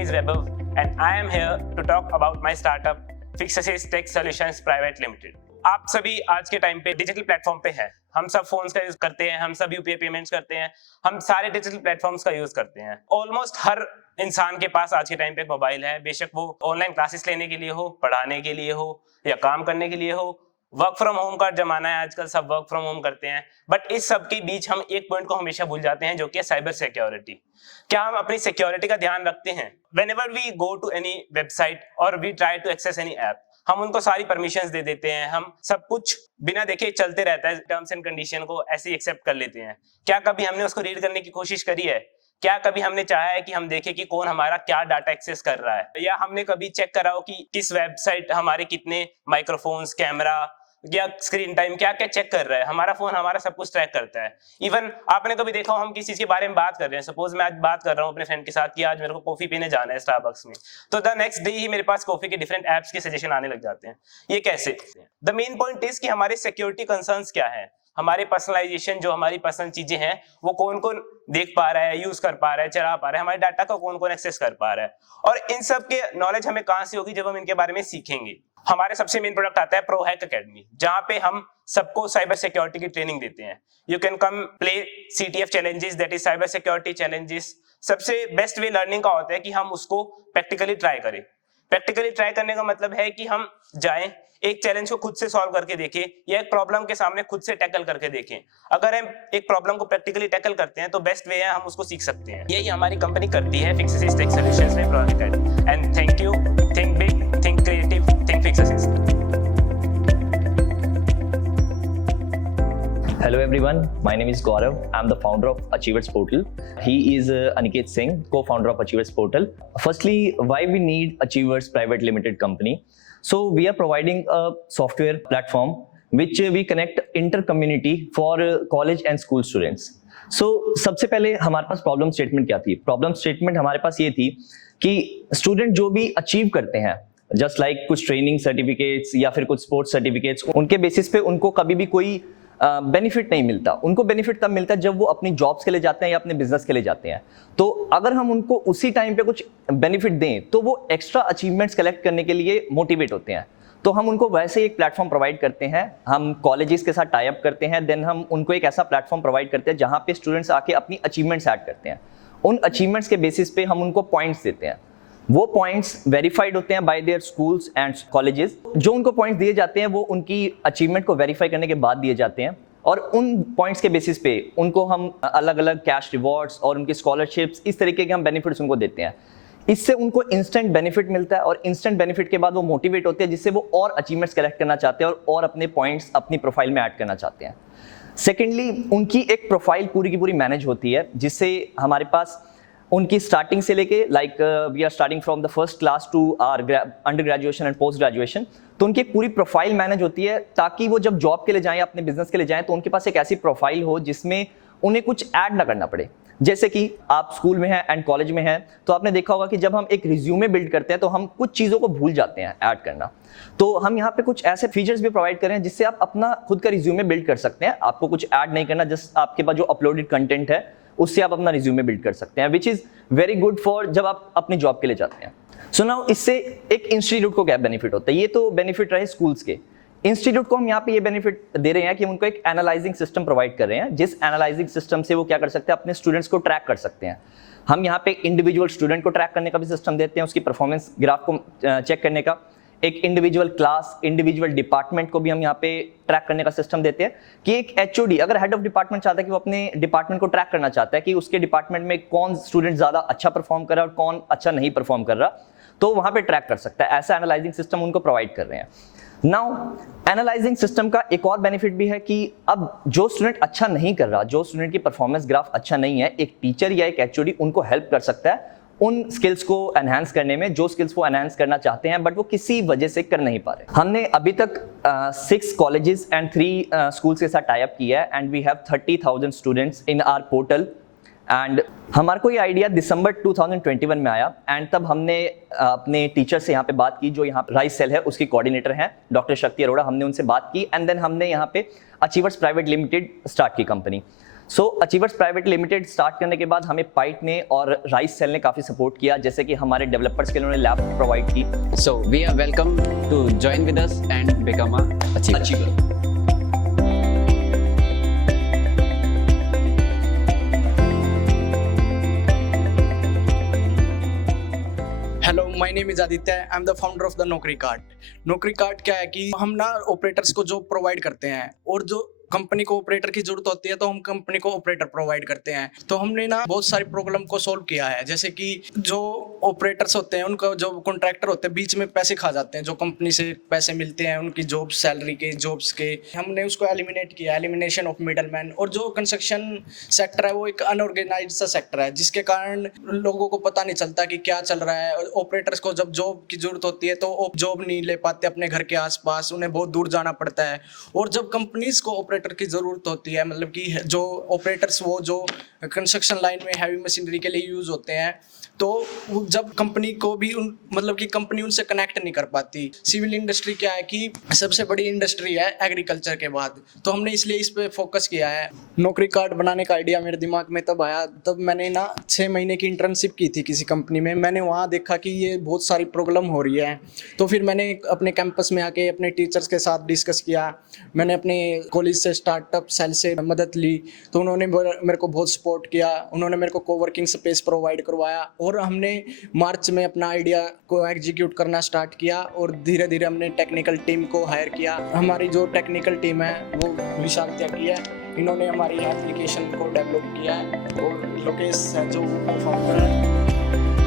is Vaibhav and I am here to talk about my startup Fixasys Tech Solutions Private Limited. आप सभी आज के time पे digital platform पे हैं। हम सब फोन्स का यूज करते हैं, हम सब यूपीआई पेमेंट्स करते हैं, हम सारे डिजिटल प्लेटफॉर्म्स का यूज करते हैं। ऑलमोस्ट हर इंसान के पास आज के टाइम पे मोबाइल है, बेशक वो ऑनलाइन क्लासेस लेने के लिए हो, पढ़ाने के लिए हो या काम करने के लिए हो। वर्क फ्रॉम होम का जमाना है आजकल, सब वर्क फ्रॉम होम करते हैं। बट इस सब के बीच हम एक पॉइंट को हमेशा भूल जाते हैं, जो कि है साइबर सिक्योरिटी। क्या हम अपनी सिक्योरिटी का ध्यान रखते हैं? Whenever we go to any website और we try to access any app, हम उनको सारी परमिशंस दे देते हैं, हम सब कुछ बिना देखे चलते रहता है, टर्म्स एंड कंडीशन को ऐसे ही एक्सेप्ट कर लेते हैं। क्या कभी हमने उसको रीड करने की कोशिश करी है? क्या कभी हमने चाहा है कि हम देखें कि कौन हमारा क्या डाटा एक्सेस कर रहा है? या हमने कभी चेक करा हो कि किस वेबसाइट हमारे कितने माइक्रोफोन्स, कैमरा या स्क्रीन टाइम क्या क्या चेक कर रहा है? हमारा फोन हमारा सब कुछ ट्रैक करता है। इवन आपने कभी देखा हो, हम किसी चीज के बारे में बात कर रहे हैं, सपोज मैं आज बात कर रहा हूँ अपने फ्रेंड के साथ कि आज मेरे को कॉफी पीने जाना है स्टारबक्स में, तो द नेक्स्ट डे ही मेरे पास कॉफी के डिफरेंट एप्स के सजेशन आने लग जाते हैं। ये कैसे? द मेन पॉइंट इज कि हमारे सिक्योरिटी कंसर्न्स क्या है, हमारे पर्सनलाइजेशन, जो हमारी पर्सनल चीजें हैं वो कौन कौन देख पा रहा है, यूज कर पा रहा है, चला पा रहा है, हमारे डाटा का कौन कौन एक्सेस कर पा रहा है। और इन सब के नॉलेज हमें कहां से होगी? जब हम इनके बारे में सीखेंगे। हमारे सबसे मेन प्रोडक्ट आता है प्रोहैक एकेडमी, जहां पे हम सबको साइबर सिक्योरिटी की ट्रेनिंग देते हैं। You can come play CTF challenges, that is cyber security challenges. सबसे बेस्ट वे लर्निंग का होता है कि हम उसको प्रैक्टिकली ट्राई करें। प्रैक्टिकली ट्राई करने का मतलब है कि हम जाएं, एक चैलेंज को खुद से सॉल्व करके देखें या एक प्रॉब्लम के सामने खुद से टैकल करके देखें। अगर हम एक प्रॉब्लम को प्रैक्टिकली टैकल करते हैं तो बेस्ट वे है हम उसको सीख सकते हैं। यही हमारी कंपनी करती है, फिक्ससिस टेक सॉल्यूशंस में project. And thank you. Think big, think creative, think Fixsis. Hello everyone, my name is Gaurav. I'm the founder of Achievers Portal. He is Aniket Singh, co-founder of Achievers Portal. Firstly, why we need Achievers Private Limited Company? So we are providing a software platform which we connect inter-community for college and school students. So सबसे पहले हमारे पास problem statement क्या थी? Problem statement हमारे पास ये थी कि student जो भी अचीव करते हैं, जस्ट लाइक कुछ ट्रेनिंग सर्टिफिकेट्स या फिर कुछ स्पोर्ट्स सर्टिफिकेट्स, उनके बेसिस पे उनको कभी भी कोई बेनिफिट नहीं मिलता। उनको बेनिफिट तब मिलता है जब वो अपनी जॉब्स के लिए जाते हैं या अपने बिजनेस के लिए जाते हैं। तो अगर हम उनको उसी टाइम पे कुछ बेनिफिट दें तो वो एक्स्ट्रा अचीवमेंट्स कलेक्ट करने के लिए मोटिवेट होते हैं। तो हम उनको वैसे ही एक प्लेटफॉर्म प्रोवाइड करते हैं। हम कॉलेजेस के साथ टाई अप करते हैं, देन हम उनको एक ऐसा प्लेटफॉर्म प्रोवाइड करते हैं जहाँ पे स्टूडेंट्स आके अपनी अचीवमेंट्स ऐड करते हैं। उन अचीवमेंट्स के बेसिस पे हम उनको पॉइंट्स देते हैं। वो पॉइंट्स वेरीफाइड होते हैं bye there schools and colleges. जो उनको पॉइंट्स दिए जाते हैं वो उनकी अचीवमेंट को वेरीफाई करने के बाद दिए जाते हैं, और उन पॉइंट्स के बेसिस पे उनको हम अलग अलग कैश रिवॉर्ड्स और उनकी स्कॉलरशिप्स, इस तरीके के हम बेनिफिट्स उनको देते हैं। इससे उनको इंस्टेंट बेनिफिट मिलता है और इंस्टेंट बेनिफिट के बाद वो मोटिवेट होते हैं, जिससे वो और अचीवमेंट्स कलेक्ट करना चाहते हैं और अपने पॉइंट्स अपनी प्रोफाइल में ऐड करना चाहते हैं। सेकेंडली, उनकी एक प्रोफाइल पूरी की पूरी मैनेज होती है, जिससे हमारे पास उनकी स्टार्टिंग से लेके like we are starting from the first class to our under graduation and post graduation. तो उनकी एक पूरी प्रोफाइल मैनेज होती है, ताकि वो जब जॉब के लिए जाएं, अपने बिजनेस के लिए जाएं, तो उनके पास एक ऐसी प्रोफाइल हो जिसमें उन्हें कुछ ऐड ना करना पड़े। जैसे कि आप स्कूल में हैं एंड कॉलेज में हैं, तो आपने देखा होगा कि जब हम एक रिज्यूमे बिल्ड करते हैं तो हम कुछ चीज़ों को भूल जाते हैं ऐड करना। तो हम यहाँ पे कुछ ऐसे फीचर्स भी प्रोवाइड कर रहे हैं जिससे आप अपना खुद का रिज्यूमे बिल्ड कर सकते हैं। आपको कुछ ऐड नहीं करना, जस्ट आपके पास जो अपलोडेड कंटेंट है उससे आप अपना रिज्यूमे बिल्ड कर सकते हैं, which is very good for जब आप अपनी जॉब के लिए जाते हैं। सो नाउ इससे एक इंस्टीट्यूट को क्या बेनिफिट होता है? ये तो बेनिफिट रहे स्कूल्स के। इंस्टीट्यूट को हम यहाँ पे ये बेनिफिट दे रहे हैं कि हम उनको एक एनालाइजिंग सिस्टम प्रोवाइड कर रहे हैं, जिस एनालाइजिंग सिस्टम से वो क्या कर सकते हैं, अपने स्टूडेंट्स को ट्रैक कर सकते हैं। हम यहाँ पे इंडिविजुअल स्टूडेंट को ट्रैक करने का भी सिस्टम देते हैं, उसकी परफॉर्मेंस ग्राफ को चेक करने का। एक इंडिविजुअल क्लास, इंडिविजुअल डिपार्टमेंट को भी हम यहाँ पे ट्रैक करने का सिस्टम देते हैं कि एक HOD अगर हेड ऑफ डिपार्टमेंट चाहता है कि वो अपने डिपार्टमेंट को ट्रैक करना चाहता है कि उसके डिपार्टमेंट में कौन स्टूडेंट ज़्यादा अच्छा परफॉर्म कर रहा है और कौन अच्छा नहीं परफॉर्म कर रहा, तो वहाँ पे ट्रैक कर सकता है। ऐसा एनालाइजिंग सिस्टम उनको प्रोवाइड कर रहे हैं। नाउ एनालाइजिंग सिस्टम का एक और बेनिफिट भी है कि अब जो स्टूडेंट अच्छा नहीं कर रहा, जो स्टूडेंट की परफॉर्मेंस ग्राफ अच्छा नहीं है, एक टीचर या एक HOD उनको हेल्प कर सकता है उन स्किल्स को एनहांस करने में, जो स्किल्स वो एनहांस करना चाहते हैं बट वो किसी वजह से कर नहीं पा रहे। हमने अभी तक 6 कॉलेजेस एंड 3 स्कूल्स के साथ टाई अप किया है and we have 30,000 students in our portal. And हमारे को ये आइडिया दिसंबर 2021 में आया एंड तब हमने अपने टीचर से यहाँ पे बात की, जो यहाँ राइस सेल है उसकी कोऑर्डिनेटर हैं डॉक्टर शक्ति अरोड़ा। हमने उनसे बात की एंड देन हमने यहाँ पे अचीवर्स प्राइवेट लिमिटेड स्टार्ट की कंपनी। सो अचीवर्स प्राइवेट लिमिटेड स्टार्ट करने के बाद हमें पाइट ने और राइस सेल ने काफ़ी सपोर्ट किया, जैसे कि हमारे डेवलपर्स के लिए उन्होंने लैब प्रोवाइड की। So we are welcome to join with us and become a achiever. Hello, my name is Aditya. I am the founder of the नौकरी कार्ड। नौकरी कार्ड क्या है कि हम ना ऑपरेटर्स को जॉब प्रोवाइड करते हैं, और जो कंपनी को ऑपरेटर की जरूरत होती है तो हम कंपनी को ऑपरेटर प्रोवाइड करते हैं। तो हमने ना बहुत सारी प्रॉब्लम को सॉल्व किया है, जैसे कि जो ऑपरेटर्स होते हैं उनका जो कॉन्ट्रैक्टर होते हैं बीच में पैसे खा जाते हैं, जो कंपनी से पैसे मिलते हैं उनकी जॉब सैलरी के, जॉब्स के, हमने उसको एलिमिनेट किया, एलिमिनेशन ऑफ मिडल मैन। और जो कंस्ट्रक्शन सेक्टर है वो एक अनऑर्गेनाइज्ड सा सेक्टर है, जिसके कारण लोगों को पता नहीं चलता कि क्या चल रहा है। ऑपरेटर्स को जब जॉब की जरूरत होती है तो वो जॉब नहीं ले पाते अपने घर के आसपास, उन्हें बहुत दूर जाना पड़ता है। और जब कंपनीज को ऑपरेटर की जरूरत होती है, मतलब कि जो ऑपरेटर्स वो जो कंस्ट्रक्शन लाइन में हैवी मशीनरी के लिए यूज होते हैं, तो जब कंपनी को भी मतलब कि कंपनी उनसे कनेक्ट नहीं कर पाती। सिविल इंडस्ट्री क्या है कि सबसे बड़ी इंडस्ट्री है एग्रीकल्चर के बाद, तो हमने इसलिए इस पे फोकस किया है। नौकरी कार्ड बनाने का आइडिया मेरे दिमाग में तब आया, तब मैंने ना 6 महीने की इंटर्नशिप की थी किसी कंपनी में। मैंने वहाँ देखा कि ये बहुत सारी प्रॉब्लम हो रही है, तो फिर मैंने अपने कैंपस में आके अपने टीचर्स के साथ डिस्कस किया। मैंने अपने कॉलेज से स्टार्टअप सेल से मदद ली, तो उन्होंने मेरे को बहुत सपोर्ट किया। उन्होंने मेरे को कोवर्किंग स्पेस प्रोवाइड करवाया, और हमने मार्च में अपना आइडिया को एग्जीक्यूट करना स्टार्ट किया, और धीरे धीरे हमने टेक्निकल टीम को हायर किया। हमारी जो टेक्निकल टीम है वो विशाल त्यागी है, इन्होंने हमारी एप्लीकेशन को डेवलप किया है, और लोकेश है जो फाउंडर है।